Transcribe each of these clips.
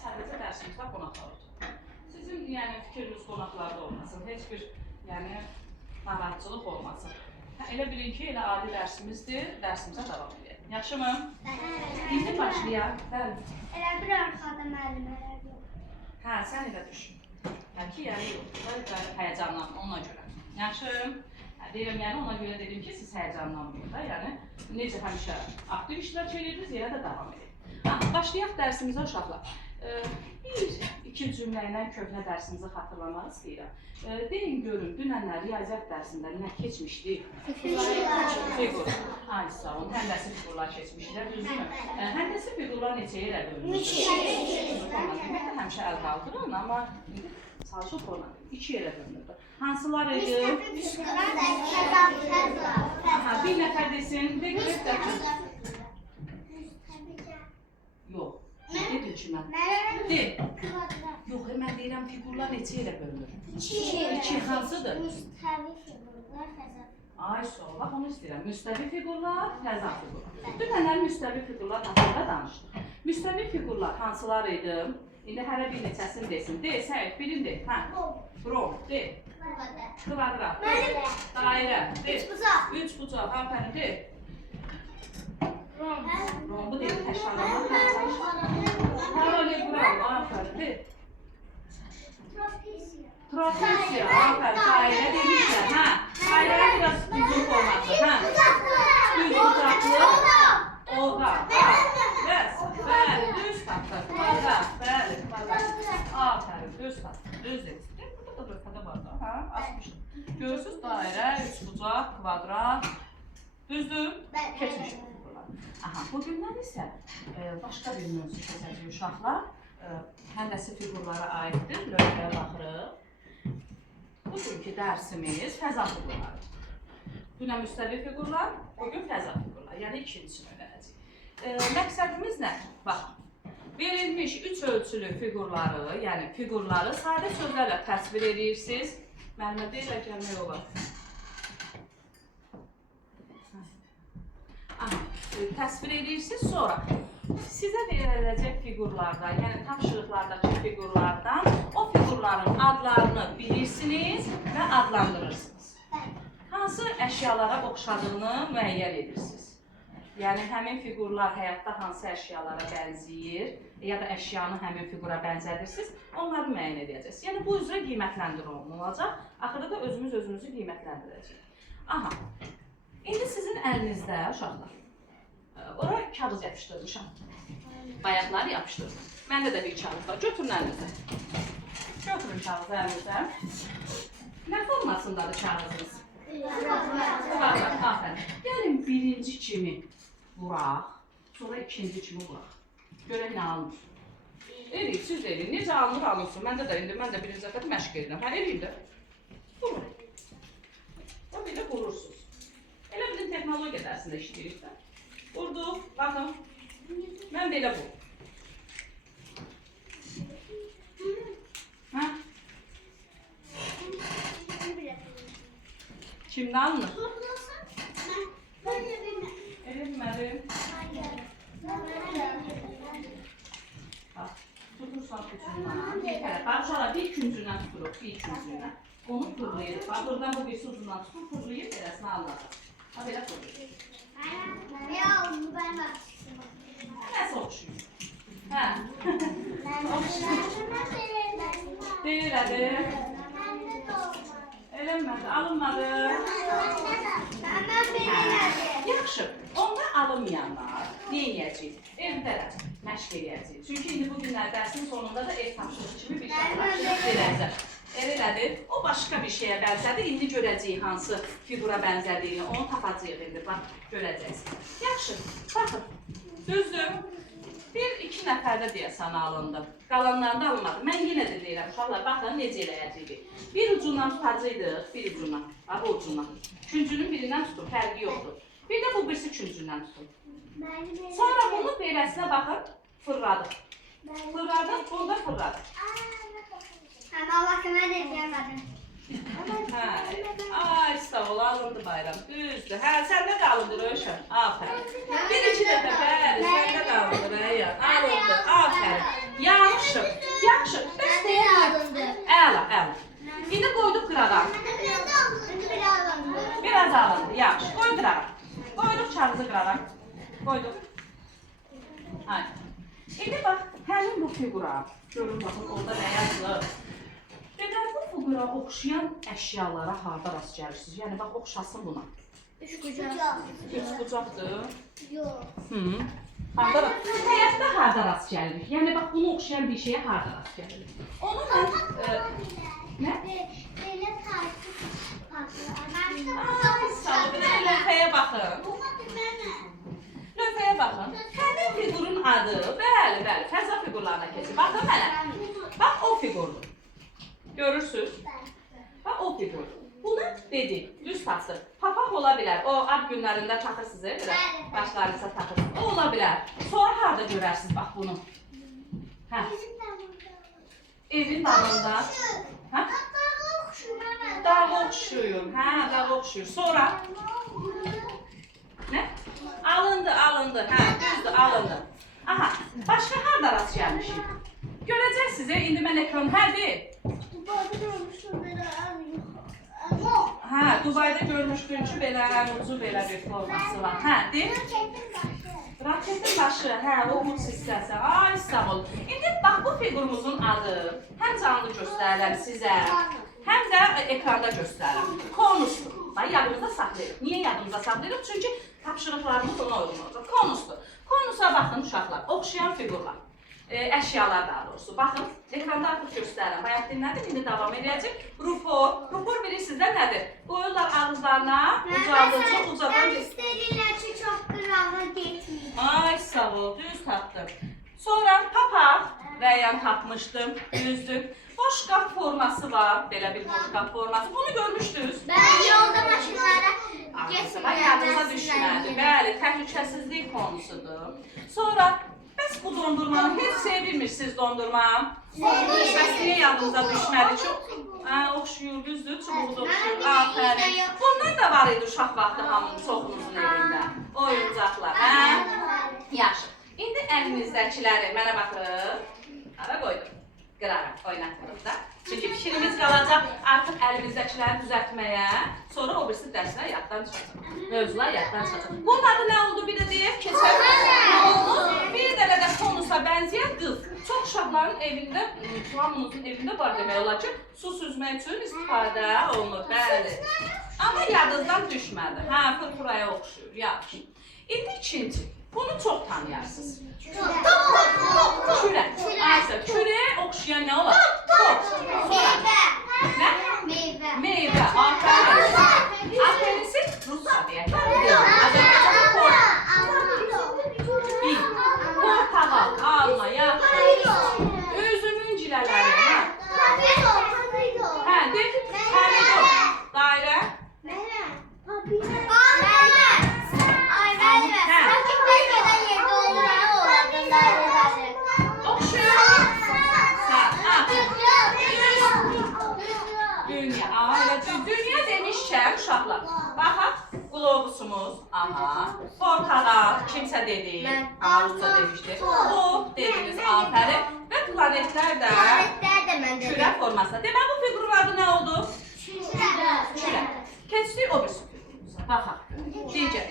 Sadəcə dərsimizdə qonaqlar olacaq. Sizin yəni fikriniz qonaqlarda olmasın, heç bir yəni narahatçılıq olmasın. Elə bilin ki, elə adi dərsimizdir, dərsimizə davam edək. Yaxşımı? İndi başlayaq. Bəli. Elə bir arxada müəllimələr yox. Hə, sən elə düşün. Bəlkə yəni yoxdur, həyəcanlanma ona görə. Yaxşı? Deyirəm, yəni ona görə dedim ki, siz həyəcanlanmayın da, yəni necə həmişə aktiv iştirak edirsiniz, yenə də davam edin. Başlayaq dərsimizə uşaqlar. Bir-iki cümlə ilə köhnə dərsimizi xatırlamaq istəyirəm. Deyin, görün, dünənlər riyaziyyat dərsində nə keçmişdik? Fiqur. Ay, sağ olun, həndəsi fiqurlar keçmişlər, düzdürmü? Həndəsi fiqurlar neçə yerə bölünmüşdür? Demək də həmişə əl qaldırın, amma indi çalışıb ona 2 yerə bölünürdü. Hansılar idi? Bir nəfər desin, de görək dəkin. Yox. Ne diyorsun ben? De. Yok, mən deyirəm fiqurlar neçə yerə bölünür? 2 hansıdır? Müstəvi fiqurlar, təzad. Ay, sağ ol, onu istəyirəm. Müstəvi fiqurlar, təzad fiqurlar. Dünənlər müstəvi fiqurlar haqqında danışdıq. Müstəvi fiqurlar hansılar idi? İndi hərə bir neçəsini desin. De, Səid, birini de. Rom, de. Kvadrat, de. Dairə, de. 3 bucaq, aferin, de. Rombu deyil, təşkilləmək çalışmaq. Paralelogram, aferin, de. Trapesiya, aferin, dairə demişlər, hə. Dairə biraz düzlük olması, hə. Düz bucaqlı, oğa, bəs, bəli, düz tapdı, kvadrat, bəli, kvadrat. Aferin, düz tapdı, düz dedik. Burada da röfədə var da, hə, açmışdım. Görürsünüz, dairə, 3 bucaq, kvadrat, düzdür, keçmişdir. Aha, bugündən isə başqa bir mövzu keçəcək uşaqlar. Həndəsi fiqurlara aiddir, lövhəyə baxırıq. Bugünkü dərsimiz fəza fiqurları. Dünən müstəvi fiqurlar, bugün fəza fiqurlar, yəni ikincisini öyrənəcəyik. Məqsədimiz nə? Baxın, verilmiş 3 ölçülü fiqurları, yəni fiqurları sadə sözlərlə təsvir edirsiniz. Müəllimə deyirlər, gəlmək olar. Təsvir edirsiniz, sonra sizə veriləcək fiqurlardan, yəni tapşırıqlardakı fiqurlardan o fiqurların adlarını bilirsiniz və adlandırırsınız. Hansı əşyalara oxşadığını müəyyən edirsiniz. Yəni, həmin fiqurlar həyatda hansı əşyalara bənzəyir, ya da əşyanı həmin fiqura bənzədirsiniz, onları müəyyən edəcəksiniz. Yəni, bu üzrə qiymətləndirmə olacaq, axırda da özümüzü qiymətləndirəcəyik. Aha, indi sizin əlinizdə, uşaqlar, ora kağız yapışdırmışam. Bayaqlar yapışdırdım. Məndə də bir kağız var. Götürün əlinizə. Götürün kağızı əlinizə. Nə formasındadır kağızınız? Kvadrat, aferin. Gəlin birinci kimi vuraq, sonra ikinci kimi vuraq. Görək nə alınır. Eləyin, siz də eləyin. Necə alınır, alınsın. Məndə də indi, mən də birinci dəfə məşq edirəm. Hə, eləyin də. Vurun. O belə vurursunuz. Elə bizim texnologiya dərsində işləyirik də. Vurduq, baxın. Mən belə vurdum. Hə? Kimdə alınır? Elə bilmədim. Bax, tutursan ucundan. Bax, uşaqlar, bir küncündən tuturuq, bir küncündən. Onu fırlayırıq. Bax, buradan bu birisi ucundan tutur, fırlayıb, eləsinə alınacaq. Ha, belə fırlayırıq. Nəsə oxşuyur? Hə? Deyilədir. Eləmədi, alınmadı. Yaxşı, onda alınmayanlar nə edəcəyik? Evdə də məşq edəcəyik. Çünki indi bugünlər dərsin sonunda da ev tapşırıq kimi bir şey verəcək. Elədir, o başqa bir şeyə bənzədir. İndi görəcəyik hansı fiqura bənzədiyini, onu tapacağıq indi, bax, görəcəksiniz. Yaxşı, baxın, düzdür. 1-2 nəfərdə deyəsən alındı. Qalanlarında alınmadı. Mən yenə də deyirəm, uşaqlar, baxın, necə eləyəcəyik. Bir ucundan tutacaqdıq, bir ucundan, bax, o ucundan. Küncünün birindən tutun, fərqi yoxdur. Bir də bu birisi küncündən tutun. Sonra bunu beləsinə baxın, fırladıq. Fırladıq, bunu da fırladıq. Allah kömək edəmədim. Ay, sağ ol, alındı bayram. Düzdür. Hə, səndə qalındır Rövşən. Afərin. Bir-iki dəfə Qoydum. Ay. İndi bax, həmin bu fiqura. Görün baxın, orada nə yazılır. Dedər, bu fiqura oxşayan əşyalara harda rast gəlirsiniz? Yəni, bax, oxşasın buna. Üç bucaq. Üç bucaqdır. Yox. Həyatda harda rast gəlirik? Yəni, bax, bunu oxşayan bir şeyə harda rast gəlirik? Onu mən... Nə? Belə tartı Ay, sağ ol. Bir də lövhəyə baxın. Lövhəyə baxın. Həmin fiqurun adı, bəli, fəza fiqurlarına keçir. Baxın mənə. Bax, o fiqurdur. Görürsünüz? Bax, o fiqurdur. Bunu dedik, düz tapsın. Papaq ola bilər. O, ad günlərində taxırsınız, başlarınıza taxırsınız. O ola bilər. Sonra harada görərsiniz, bax, bunu? Hə? Evin damında. Hə? Dağa oxşuyur. Hə, dağa oxşuyur. Sonra? Nə? Alındı. Hə, düzdür, alındı. Aha, başqa harda rast gəlmişik? Görəcəksiniz, indi mən ekran hədir. Hə, Dubayda görmüşdün ki, belə ucu belə bir forması var. Hə, deyil? Raketin başı, hə, o uç hissəsi. Ay, sağ ol. İndi bax, bu fiqurumuzun adı həm canlı göstərirəm sizə, həm də ekranda göstərirəm. Konusdur. Bax, yadımızda saxlayırıq. Niyə yadımızda saxlayırıq? Çünki tapşırıqlarımız ona uyğun olacaq. Konusdur. Konusa baxın, uşaqlar, oxşayan fiqurlar. Əşyalar daha doğrusu. Baxın, ekranda artıq göstərirəm. Bayaq dinlədim, indi davam edəcək. Rufor. Rufor bilirsiniz də nədir? Qoyurlar ağızlarına, ucaldıqca ucadan... Mən istəyirlər ki, çox qırağa getməyim. Ay, sağ ol, düz tapdım. Sonra papaq rəyan tapmışdım, düzdür. Boş qap forması var, belə bir boş qap forması. Bunu görmüşdünüz. Mən yolda maşınlara Bax, yadınıza düşmədi. Bəli, təhlükəsizlik konusudur. Sonra, bəs bu dondurmanı heç sevilmirsiniz dondurma. Bəs niyə yadınıza düşmədi? Çox oxşuyur, düzdür, çubuğu da oxşuyur. Afərin. Bunlar da var idi uşaq vaxtı hamının çoxumuzun evində. Oyuncaqlar, hə? Yaxşı. İndi əlinizdəkiləri mənə baxın. Hara qoydum? Qıraram, oynatmırıq da. Çünki fikrimiz qalacaq artıq əlimizdəkiləri düzəltməyə, sonra o birisi dərslər yaddan çıxacaq. Mövzular yaddan çıxacaq. Bunun adı nə oldu bir də deyək, keçək. Nə oldu? Bir dənə də konusa bənzəyən qız. Çox uşaqların evində, hamımızın evində var demək olar ki, su süzmək üçün istifadə olunur, bəli. Amma yadınızdan düşmədi. Hə, fırfıraya oxşuyur, yaxşı. İndi ikinci. Bunu çox tanıyarsınız. Kürə. Ayşə, kürəyə oxşayan nə olar? Top. Meyvə. Nə? Meyvə. Meyvə. Afərin. Afərinsi Rusca deyək. Azərbaycanın portağal, alma, yaxşı. Üzümün cilələri. Hə, deyək. Pomidor. Dairə. Dünya demişkən, uşaqlar, baxaq, qlobusumuz, aha, portağal, kimsə dedi, Rusca demişdi, top dediniz, afərin və planetlər də kürə formasında. Demək, bu fiqurun adı nə oldu? Kürə. Keçdik o birisi fiqurumuza, baxaq, deyəcək.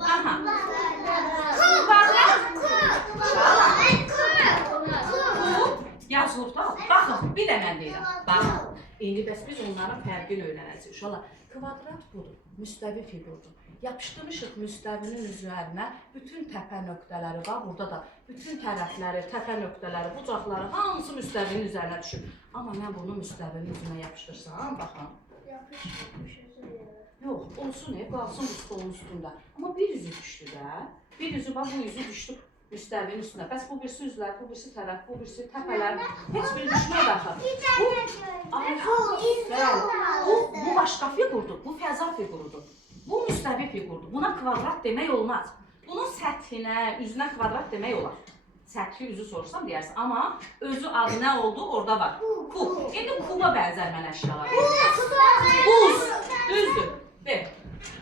Aha. Yazılıb da, baxın, bir də mən deyirəm, baxın. İndi bəs biz onların fərqini öyrənəcəyik. Uşaqlar, kvadrat budur, müstəvi fiqurdur. Yapışdırmışıq müstəvinin üzərinə bütün təpə nöqtələri var, burada da bütün tərəfləri, təpə nöqtələri, bucaqları, hamısı müstəvinin üzərinə düşür. Amma mən bunu müstəvinin üzünə yapışdırsam, baxın. Yox, olsun, qalsın bu stolun üstündə. Amma bir üzü düşdü də, bir üzü var, bu üzü düşdü müstəvinin üstünə. Bəs bu birisi üzlər, bu birisi tərəf, bu birisi təpələr, heç biri düşməyə baxır. Bu başqa fiqurdur, bu fəza fiqurudur. Bu müstəvi fiqurdur. Buna kvadrat demək olmaz. Bunun səthinə, üzünə kvadrat demək olar. Səthi üzü sorsam deyərsin. Amma özü adı nə oldu? Orada var. Kub. İndi kuba bənzər mən əşyalar. Buz. Düzdür. Ver.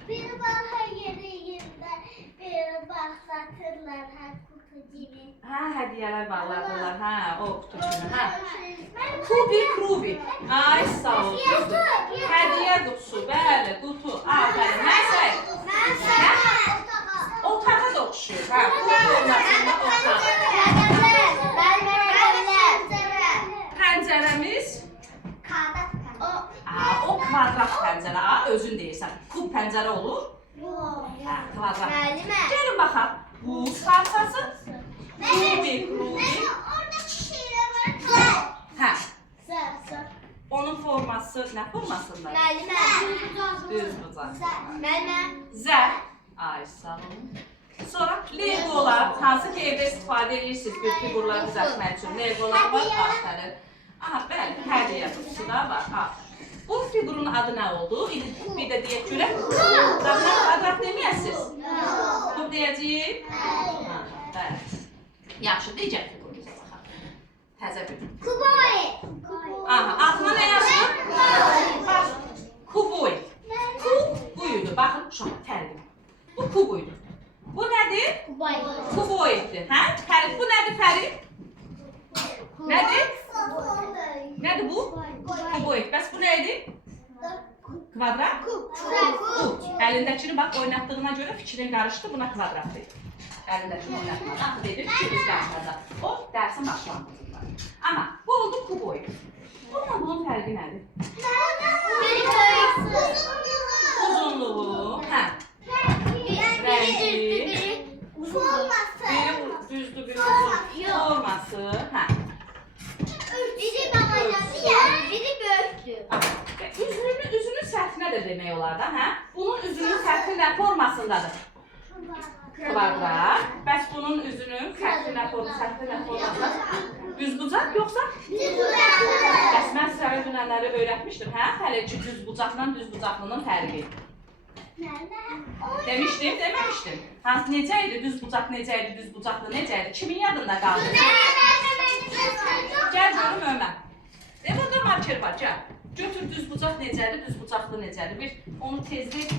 Bir bax yerində, bir bax satırlar, hə kutu kimi. Hə, hədiyələr bağladılar. Hə, o kutu kimi. Hə. Kubi, krubi. Ay, sağ ol. Hədiyyə qutusu, bəli, qutu. Afərin. Məsəl. Otağa da oxşuyur. Hə, kub formasında oxşar. Pəncərəmiz o kvadrat pəncərə. Özün deyirsən. Kub pəncərə olur. Hə, kvadrat. Gəlin baxaq. Buz parçası. Rubik. Hə. Onun forması nə formasında? Düz bucaq. Zər. Ay sağ olun. Sonra legolar. Hansı ki evdə istifadə edirsiniz bir figurlar düzəltmək üçün. Legolar var. Aferin. Aha, bəli. Hədiyyə qutusu da var. Bu figurun adı nə oldu? Bir də deyək görək. Kvadrat deməyəsiniz? Kub deyəcəyik? Bəli. Yaxşı, deyəcək figurumuza baxaq. Təzə bir. Aha, altına nə yazılır? Bax, kuboy. Kub buydu. Baxın, uşaq tərqim. Bu kubuydu. Bu nədir? Kuboydur. Hə? Fərid, bu nədir Fərid? Nədir? Nədir bu? Kuboid. Bəs bu nə idi? Kvadrat? Kub. Əlindəkini bax oynatdığına görə fikrin qarışdı. Buna kvadrat deyil. Əlindəkini oynatmadı. Axı dedi fikriniz qarışdı. O dərsin başlanmasında. Amma bu oldu kuboid. Bununla bunun fərqi nədir? Uzunluğu. Hə. Rəngi. Biri düzdür, biri uzun. Forması. Hə. Üzünün səthinə də demək olar da, hə? Bunun üzünün səthi nə formasındadır? Kvadrat. Bəs bunun üzünün səthi nə formasındadır? Düzbucaq yoxsa? Bəs mən sizə dünənləri öyrətmişdim, hə? Hələ ki, düzbucaqla düzbucaqlının fərqi. Demişdim, deməmişdim. Hansı necə idi? Düzbucaq necə idi? Düzbucaqlı necə idi? Kimin yadında qaldı? Gəl görüm Ömər. Burada marker var, gəl. Götür düzbucaq necədir, düzbucaqlı necədir? Bir onu tezlik.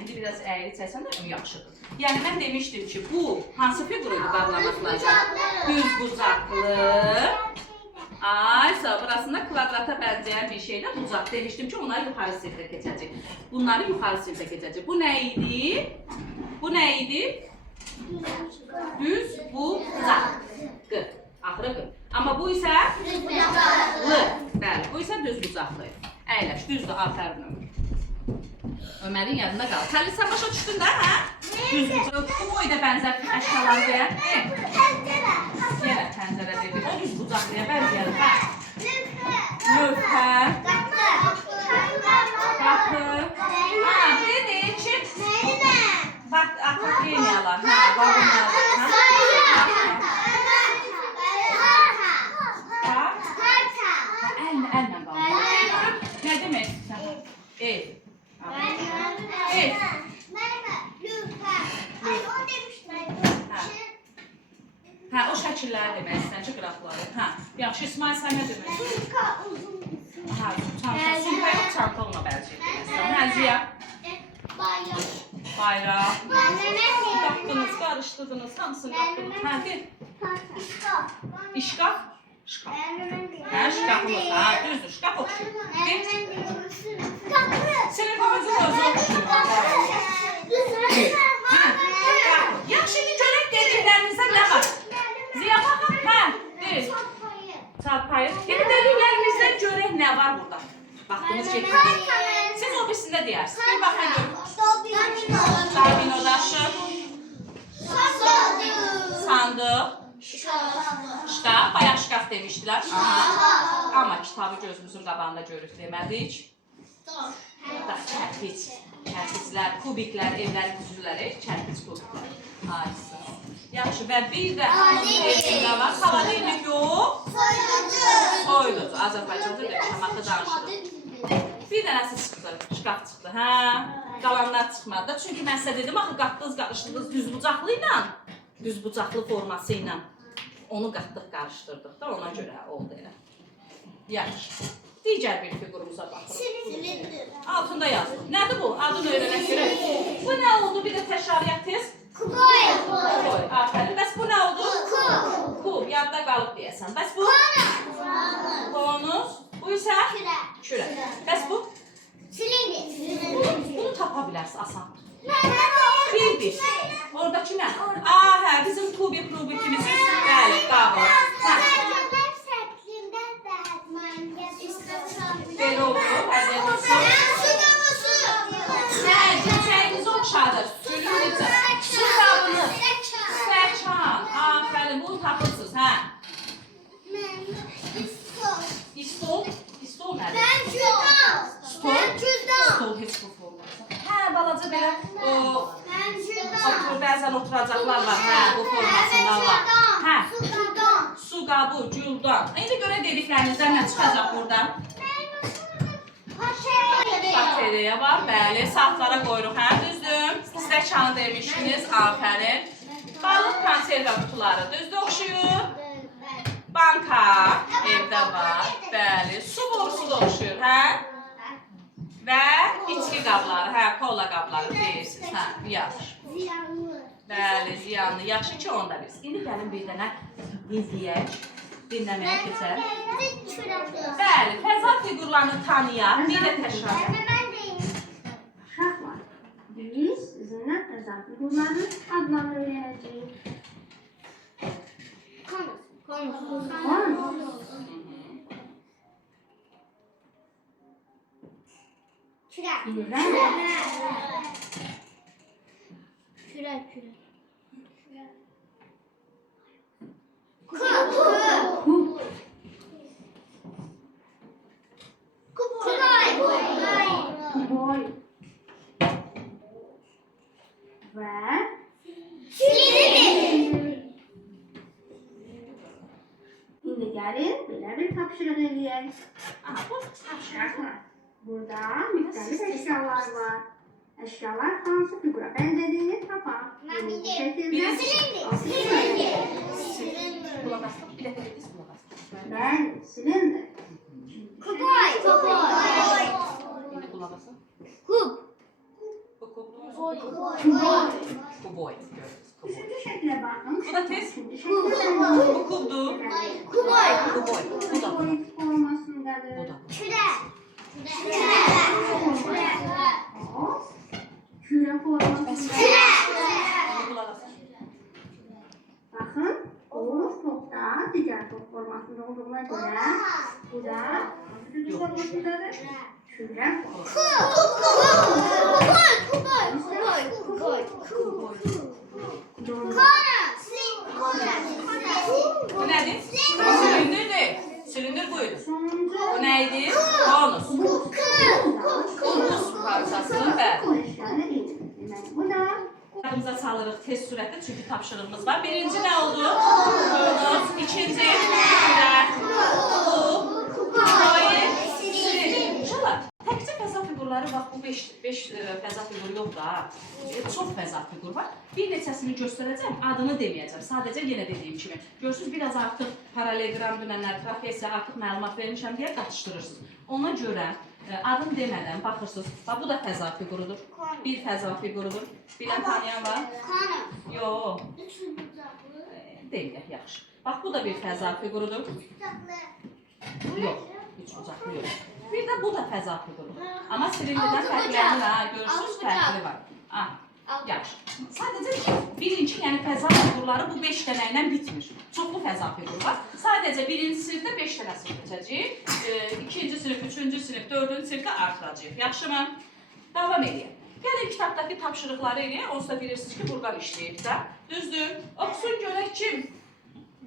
İndi biraz əyri çəksən də yaxşıdır. Yəni mən demişdim ki, bu hansı figuruydu bağlamakla? Düzbucaqlı. Ay sağ, burasında kvadrata bənzəyən bir şeylə bucaq. Demişdim ki, onlar yuxarı sinifdə keçəcək. Bunları yuxarı sinifdə keçəcək. Bu nə idi? Bu nə idi? Düz bucaq. Qı. Axırı qı. Amma bu isə lı. Bəli, bu isə düz bucaqlı. Əyləş, düzdür, afərin Ömər. Ömərin yanında qal. Xəlil, sən başa düşdün də, hə? Düz bucaq. Bu boyda bənzər əşyalar deyək. Yenə pəncərə dedik. O düz bucaqlıya bənzəyir, hə? Lövhə. Qapı. Ha, dedik ki, bax, ataq eyniyalar, hə? Babunlar, hə? Əllə bağlı. Nə demək istəyirsən? Ev. Ev. Hə, o şəkilləri demək istəyirsən ki, qrafları. Hə, yaxşı, İsmail, sən nə demək istəyirsən? Hə, çanta, sumka yox, çanta olma bəlkə demək istəyirsən. Hə, Ziya? Bayraq. Qapdınız, qarışdırdınız, hamısını qapdınız. Hə, deyil. İşqaf? Şqaf. Hə, şqafımız, hə, düzdür, şqaf oxşuyur. Sinifimizin özü oxşuyur. Yaxşı, indi görək dediklərinizdə nə var? Ziya baxın, hə, deyil. Çarpayı. Indi dediklərinizdə görək nə var burada. Baxdınız ki, siz o birisində deyərsiniz. Bir baxın görün. Domino daşı. Sandıq. Şkaf. Bayaq şkaf demişdilər. Amma kitabı gözümüzün qabağında görürük demədik. Kərpic. Kərpiclər, kubiklər, evlərin düzülləri, kərpic kubiklər. Ayısı. Yaxşı, və bir də hamının evində var. Xaladelik yox. Soyulucu. Azərbaycanda da şamaxı danışırıq. Bir dənəsi çıxdı, şkaf çıxdı. Hə, qalanlar çıxmadı da. Çünki mən sizə dedim, axı qatdınız, qarışdırdınız düzbucaqlı ilə, düzbucaqlı forması ilə. Onu qatdıq, qarışdırdıq da, ona görə oldu elə. Yaxşı. Digər bir figurumuza baxırıq. Altında yazılır. Nədir bu? Adını öyrənək görək. Bu nə oldu? Bir də təşariyyat tez. Kuboy. Afərin. Bəs bu nə oldu? Kub. Yadda qalıb deyəsən. Bəs bu? Konus. Bu isə? Kürə. bilərsiniz, asan. Bir. Oradakı nə? Hə, bizim Kubik Rubikimizin, bəli, qabı. Belə olur, hədə olsun. Hə, cəsəyinizi oxşadır. Sülünüzü. Su qabını. Stəkan. Afərin, bunu tapırsınız, hə? İstol nədir? Stol heç bu forması. Hə, balaca belə bəzən oturacaqlar var, hə, bu formasında var. Hə, su qabı, güldan. İndi görə dediklərinizdən nə çıxacaq buradan? Bakteriya var, bəli, saatlara qoyuruq, hə, düzdür. Stəkanı demişdiniz, afərin. Balıq konserva qutuları, düzdür, oxşuyur. Banka evdə var, bəli, su borusu da oxşuyur, hə? Və içki qabları, hə, kola qabları deyirsiniz, hə, yaxşı. Bəli, ziyanlı, yaxşı ki, onu da bilirsiniz. İndi gəlin bir dənə izləyək, dinləməyə keçək. Bəli, fəza fiqurlarını tanıyaq, bir də təşrif. Uşaq var. Biz sizinlə fəza fiqurlarını adlandıracağıq. Boy. Ve şimdi gelin böyle bir tapşırık edeyim. Bu tapşırıq. Burada müxtəlif eşyalar var. Eşyalar hansı figura benzediğini tapar. Bu şekilde Qulaq asın, bir dəfə dediniz, qulaq asın. ben silindir. İndi qulaq asın. Bu kubdur. Kuboy. Üçüncü şekle bakın. Bu da tez. Üçüncü şekle Bu kubdur. Kuboy. Kuboy. Bu da. boy formasındadır. Bu da. O küre formasındadır. Qulaq asın. Bakın, Oğuz topta diğer top formasında olduğuna göre bu da hangi formasındadır? Küre formasındadır. Bu nədir? Silindirdir. Silindir buydu. Sonuncu Bu neydi? Konus. Konus parçası, bəli. bu eşyanı indir. Demek bu da Yadımıza salırıq tez sürətdə çünki tapşırığımız var. Birinci nə oldu? Konus. İkinci kürə. İnşallah təkcə fəza fiqurları bax bu 5 fəza fiquru yoxdur ha. Çox fəza fiqur var. Bir neçəsini göstərəcəm, adını deməyəcəm. Sadəcə yenə dediyim kimi. Görürsünüz biraz artıq paralelogram dönənlər, trapesiya artıq məlumat vermişəm deyə qatışdırırsınız. Ona görə adını demədən baxırsınız. Bax bu da fəza figurudur. Bir fəza figurudur. Bilən tanıyan var? Yox. Deməyək, yaxşı. Bax bu da bir fəza figurudur. Yox, heç uzaqlı yox. Bir də bu da fəza figurudur. Amma silindirdən fərqlənir ha, görürsünüz fərqli var. Yaxşı. Sadəcə birinci, yəni fəza figurları bu 5 dənə ilə bitmir. Çoxlu fəza figur var. Sadəcə birinci sinifdə 5 dənəsini bitəcəyik. İkinci sinif, üçüncü sinif, dördüncü sinifdə artıracağıq. Yaxşımı? Davam edəyək. Gəlin kitabdakı tapşırıqları eləyək. Onsuz da bilirsiniz ki, buradan işləyib də. Düzdür. Oxusun görək kim?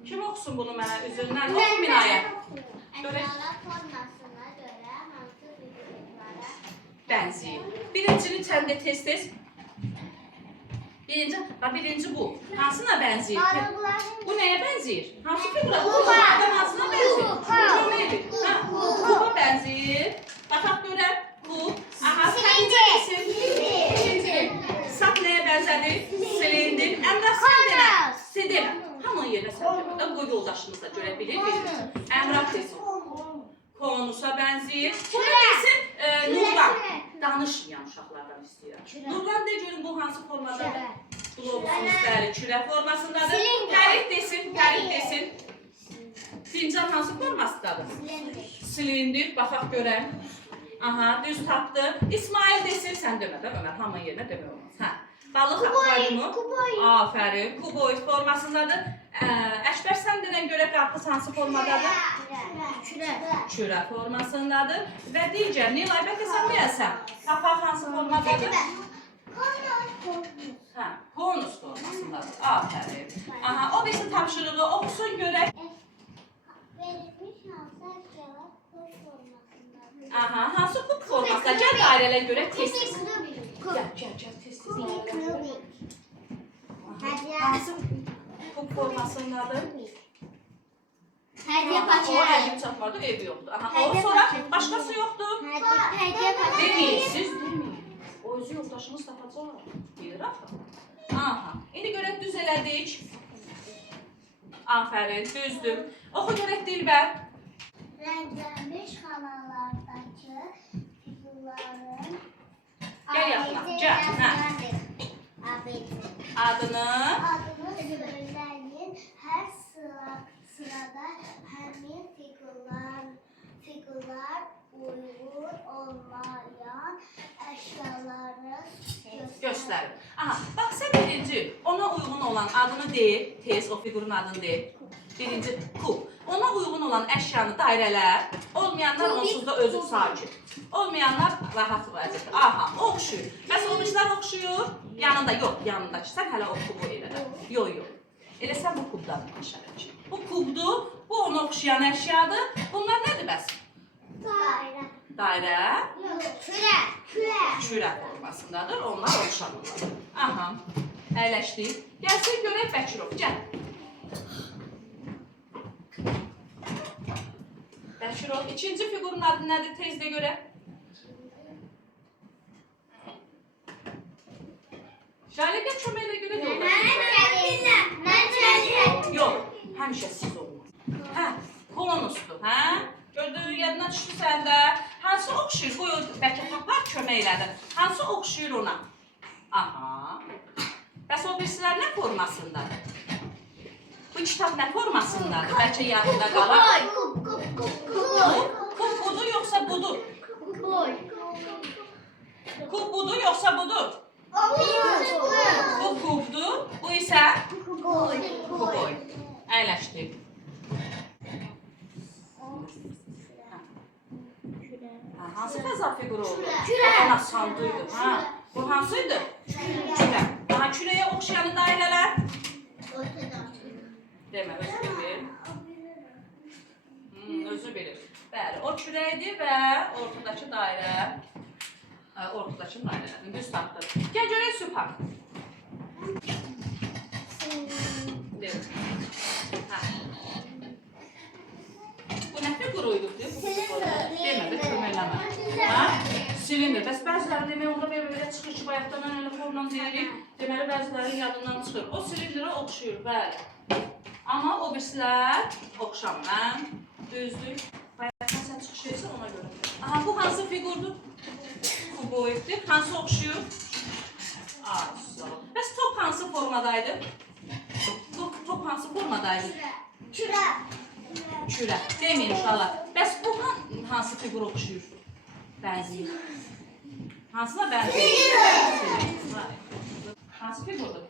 Kim oxusun bunu mənə üzündən? Oxu Minayə. Bənziyir. Birincini çəndə tez-tez. Birinci bu. Hansına bənziyir? Bu nəyə bənziyir? Hansı figura? Hansına bənziyir? Köməkdir. Kuba bənziyir. Baxaq görək. Bu. Aha, İkinci. Sap nəyə bənzədir? Silindir. Əmrah sən demə. Sən demə. Hamının yerinə sən demə. Da qoy yoldaşınız da görə bilir. Əmrah desin. Konusa bənziyir. Bu da desin Nurlan. Danışmayan uşaqlardan istəyirəm. Nurlan de görün bu hansı formadadır? Globusumuz bəli, kürə formasındadır. Fərid desin. Fincan hansı formasındadır? Silindir. Baxaq görək. Aha, düz tapdı. İsmail desin, sən demə də Ömər, hamının yerinə demək olmaz. Hə. Balıq akvariumu. Aferin. Kuboid formasındadır. Əşbər sən denən görə qarpız hansı formadadır? Kürə formasındadır. Və digər Nilay, bəlkə sən deyəsən, qapaq hansı formadadır? Hə, konus formasındadır. Aferin. Aha, o birisi tapşırığı oxusun görək. Verilmiş hansı əşyalar kuş formasındadır? Aha, hansı kub formasında? Gəl dairələ görək tez-tez. Gəl, tez-tez dairələ görək. Hansı kub formasındadır? Hədiyyə O paçağı. əlim çatmadı, evi yoxdur. Aha, o sonra başqası yoxdur. Hədiyyə paçağı. Demeyin, siz demeyin. O özü yoldaşınız tapacaq. Gelir axı. Aha, indi görək düz elədik. Aferin, düzdür. Oxu görək Dilbər. Rənglənmiş xanalardakı figurların Gəl yaxına, gəl, hə. Adını adını söyləyin. Hər sırada həmin figurlar uyğun olmayan əşyaları göstərin. Aha, bax sən birinci ona uyğun olan adını de, tez o figurun adını de. Birinci kub. Ona uyğun olan əşyanı dairələr, olmayanlar onsuz da özü sakit. Olmayanlar rahat vəziyyətdə. Aha, oxşuyur. Bəs olmuşlar oxşuyur. Yanında, yox, yanındakı. Sən hələ o kubu elə də. Yox, yox. Elə sən bu kubdan işarət. Bu kubdur, bu ona oxşayan əşyadır. Bunlar nədir bəs? Dairə. Dairə, Kürə. kürə formasındadır. Onlar oxşamırlar. Aha, əyləşdik. Gəlsin görək Bəkirov, gəl. Bəkirov, ikinci figurun adı nədir? Tezdə görək. Şahilə gəl köməklə görək yoldaşınızla. Yox, həmişə siz olmaz. Hə, konusdur, hə? Gördün, yadına düşdü səndə. Hansı oxşuyur? Qoy o bəlkə tapar kömək elədi. Hansı oxşuyur ona? Aha. Bəs o birisilər nə formasındadır? Bu kitab nə formasındadır? Bəlkə yadında qalar. Kub budur yoxsa budur? Kub budur yoxsa budur? Bu kubdur, bu isə kuboy. Əyləşdik. Hansı fəza figuru oldu? Ana sandıydı. Bu hansıydı? Kürə. Aha, kürəyə oxşayan dairələr. Demə, özü bilir. Özü bilir. Bəli, o kürəydir və ortadakı dairə. Ortadakı dairələrini düz tapdı. Gəl görək süpar. Demə. Bu nə figuruydu? Demə də köməkləmə. Silindir. Bəs bəziləri demək onda belə çıxır ki, bayaqdan elə formla deyirik. Deməli, bəzilərin yadından çıxır. O silindirə oxşuyur, bəli. Amma o birisilər oxşamır. Düzdür. Bayaqdan sən çıxış edirsən ona görə. Aha, bu hansı figurdur? Kuboiddir. Hansı oxşuyur? Sağ ol. Bəs top hansı formadaydı? Top hansı formadaydı? Kürə. Deməyin uşaqlar. Bəs bu hansı figur oxşuyur? Bənziyir. Hansına bənziyir? Hansı figurdur?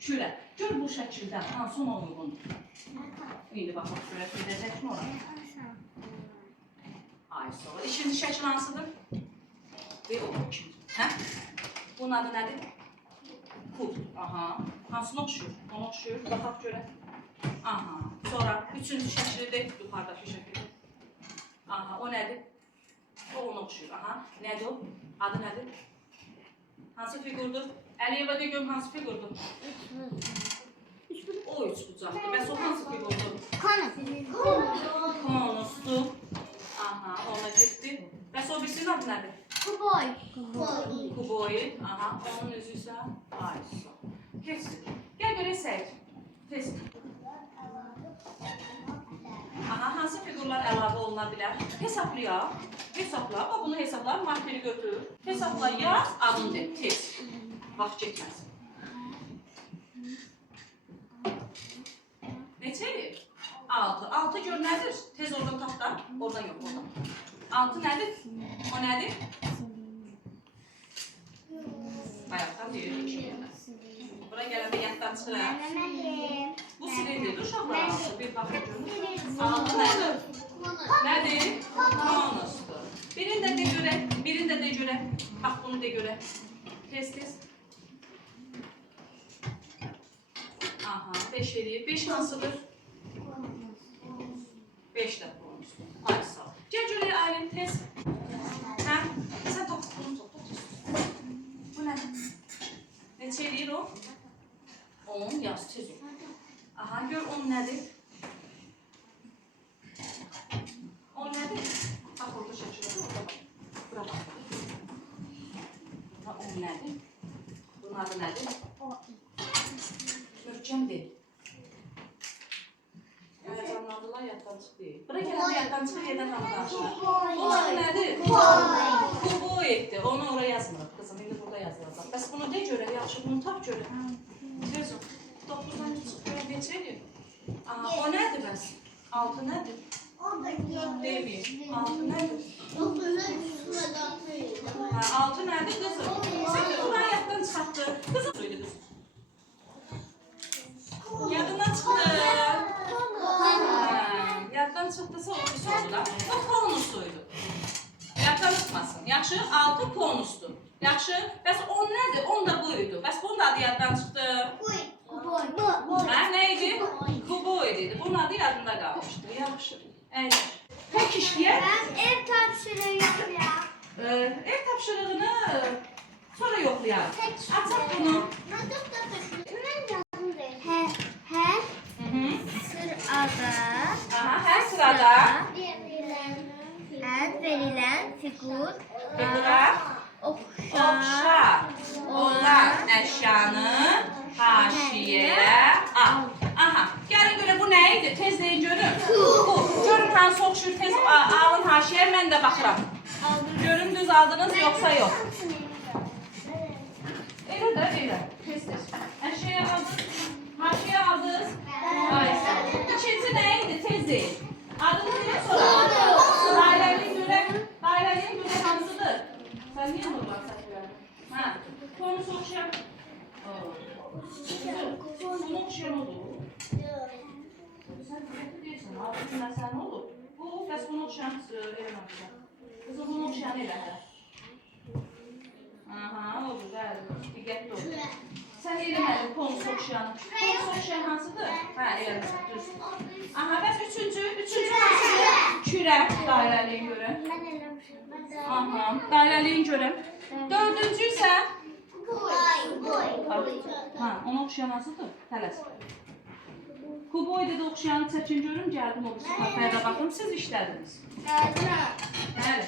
Kürə. Gör bu şəkildən hansı ona uyğundur? İndi baxaq görək gedəcəkmi ora? Ay sağ ol. İkinci şəkil hansıdır? Və o ikinci. Hə? Bunun adı nədir? Kub. Aha. Hansına oxşuyur? Ona oxşuyur. Baxaq görək. Aha. Sonra üçüncü şəkildir. Yuxarıdakı şəkil. Aha. O nədir? O ona oxşuyur. Aha. Nədir o? Adı nədir? Hansı figurdur? Əliyeva de görüm hansı figurdur? O üç bucaqdır. Bəs o hansı figurdur? Konusdur. Aha. Ona getdi. Bəs o birisinin adı nədir? Kuboid. Aha. Onun özü isə Aysu. Keçsin. Gəl görək Səyid. Tez. Aha, hansı figurlar əlavə oluna bilər? Hesablayaq. Hesabla. O bunu hesabla. Markeri götür. Hesabla yaz. Adını de. Tez. Vaxt getməsin. Neçədir? 6. 6 gör nədir? Tez oradan tapdan. Oradan yox, oradan. 6 nədir? O nədir? Bayaqdan deyir 2. Bura gələndə yaddan çıxıram. Bu silindir, uşaqlar altı. Bir baxın görün. 6 nədir? Nədir? Konusdur. Birini də görək, birini də görək. Bax, bunu da görək. Tez. Aha, 5 eləyir. 5 hansıdır? 5 də konusdur. Ay, sağ ol. Gəl görək, Aylin, tez. Hə? Sən bunu topla. Bu nədir? Neçə eləyir o? 10, yaz, tez ol. Aha, gör 10 nədir? 10 nədir? Bax, orada şəkil var. Bura bax. Bura 10 nədir? Bunun adı nədir? Görkəm deyil. Həyəcanlandılar, yaddan çıxdı. Bura gələndə yaddan çıxır, yerdən hamı danışır. Bunun adı nədir? Kuboiddir. Onu oraya yazmırıq qızım, indi burada yazılacaq. Bəs bunu de görək, yaxşı, bunu tap görək. Tez ol. 9-dan çıxıb görək, neçə eləyir? O nədir bəs? 6 nədir? Demir. 6 nədir? 6 nədir qızım? Sən də bunları yaddan çıxartdı. Qızım söyledi qızım. Yadından çıxdı. Yaddan çıxdısa o pis oldu da. O konusuydu. Yaddan çıxmasın. Yaxşı, 6 konusdur. Yaxşı, bəs 10 nədir? 10 da buydu. Bəs bunun adı yaddan çıxdı. Hə, nə idi? Kuboid idi. Bunun adı yadında qalmışdı. Yaxşı. Əyləş. Tək işləyək. Ev tapşırığı yoxlayaq. Ev tapşırığını sonra yoxlayaq. Açaq bunu. Hər sırada verilen figur figura oxşar olan əşyanı haşiyəyə al. Aha, gəlin görə bu nə idi? Tez deyin görün. Bu, görün hansı oxşur tez alın haşiyəyə, mən də baxıram. Görün düz aldınız yoxsa yox. Elə də, elə. Tez. Əşyaya aldınız, haşiyəyə aldınız. İkinci nə idi? Tez deyin. Adını deyin sonra. Dairəliyin görək hansıdır? Sən niyə bunu baxsaq? Hə, konusu oxşayan. Bunu oxşayan odur. Sən deyirsən, altında sən olur. Bu, bəs bunu oxşayan eləməmişsən. Qızım, bunu oxşayan elə hə. Aha, olur, bəli. Diqqətli olur. Sən eləmədin konusu oxşayanı. Konusu oxşayan hansıdır? Hə, eləməsən, düz. Aha, bəs üçüncü hansıdır? Kürək, dairəliyin görək. Aha, dairəliyin görək. Dördüncü isə? Hə, ona oxşayan hansıdır? Tələs. Kuboiddə də oxşayanı çəkin görüm, gəldim o birisi kafaya da baxım, siz işlədiniz. Bəli.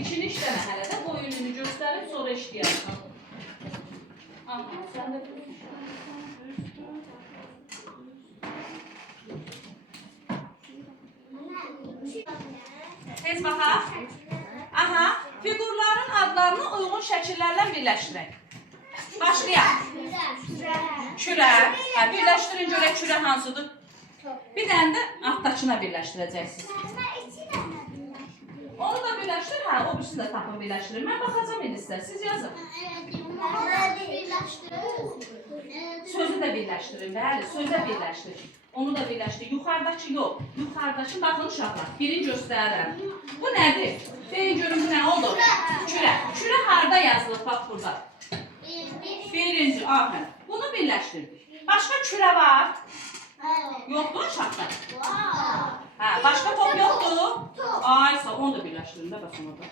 İçini işləmə hələ də, boy ününü göstərib, sonra işləyərəm. Aha, sən də tez baxaq. Aha, figurların adlarını uyğun şəkillərlə birləşdirək. Başlayaq. Kürə. Hə, birləşdirin görək kürə hansıdır? Bir dənə də altdakına birləşdirəcəksiniz. Onu da birləşdir, hə, o birisini də tapın birləşdirin. Mən baxacam indi sizə, siz yazın. Sözü də birləşdirin, bəli, sözə birləşdirin. Onu da birləşdir. Yuxarıdakı yox. Yuxarıdakı baxın uşaqlar. Birini göstərirəm. Bu nədir? Deyin görün bu nə oldu? Kürə. Kürə harda yazılır? Bax burada. Birinci. Aferin. Bunu birləşdirdik. Başqa kürə var? Yoxdur uşaqlar? Hə, başqa top yoxdur? Aysa onu da birləşdirin də bax onu da.